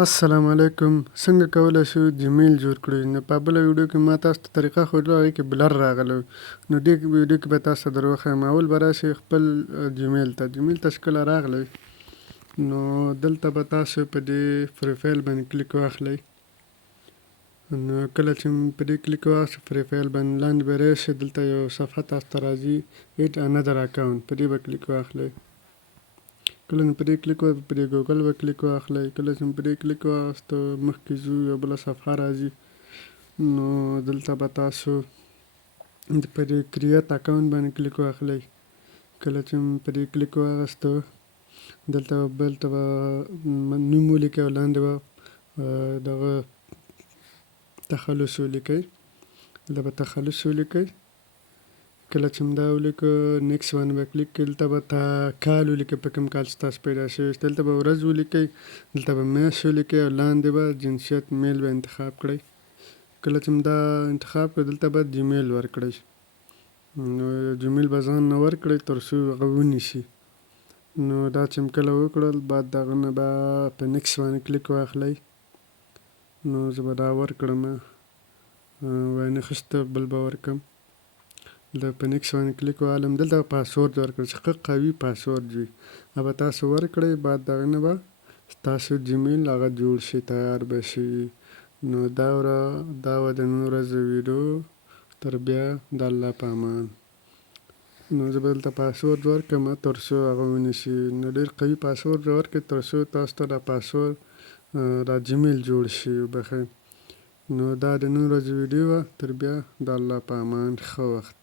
السلام علیکم. څنګه کولی شو جیمیل جوړ کړو؟ نو په بله ویډیو کې ما تاسو ته طریقه ښودله، هغې کې بلر راغلی. نو دې ویډیو کې به تاسو ته در وښیم. اول به راشئ خپل جیمیل ته چې کله راغلی نو دلته به تاسو په دې پروفایل باندې کلیک واخلئ. نو کله چې په دې کلیک واخلئ پروفایل باندې لاندې به راشئ، دلته یو صفحه تاسو ته راځي ایډ انادر اکاونټ، په دې به کلیک واخلئ. کله چې په دې کلیک وکړئ په دې ګوګل به کلیک واخلئ. کله چې په دې کلیک واخیستو مخکې ځو، یو بله صفحه راځي. نو دلته به تاسو په دې کریټ اکاونټ باندې کلیک واخلئ. کله چې په دې کلیک واخیستو دلته به نوم ولیکئ او لاندې به دغه تخلص ولیکئ. دلته به تخلص ولیکئ. کله چې دا ولیکو نیکسټ باندې به کلیک کړئ. دلته به کال ولیکئ، په کوم کال چې تاسو پیدا شوي یاست. دلته به ورځ ولیکئ، دلته به میاشت ولیکئ او لاندې به جنسیت میل به انتخاب کړئ. کله چې دا انتخاب کړئ دلته به جیمیل ورکړئ. نو جیمیل به ځان نه ورکړئ تر څو هغه ونیسي. نو دا چې کله وکړل بعد د هغه نه به په نیکسټ باندې کلیک واخلئ. نو زه به دا ورکړم، وانخیسته بل به ورکړم. د په نیکسټ باندې کلیک وهلم. دلته به پاسورد ورکړئ چې ښه قوي پاسورد وي. هغه به تاسو ورکړئ. بعد د هغه نه به ستاسو جیمیل هغه جوړ شي، تیار به شي. نو دا وه د نن ورځې ویډیو. تر بیا د الله په امان. نو زه به دلته پاسورد ورکړم تر څو هغه ونیسي. نو ډېر قوي پاسورد به ورکړئ تر څو تاسو ته دا پاسورد دا جیمیل جوړ شي. وبخئ. نو دا د نن ورځې ویډیو وه. تر بیا د الله په امان. ښه وخت.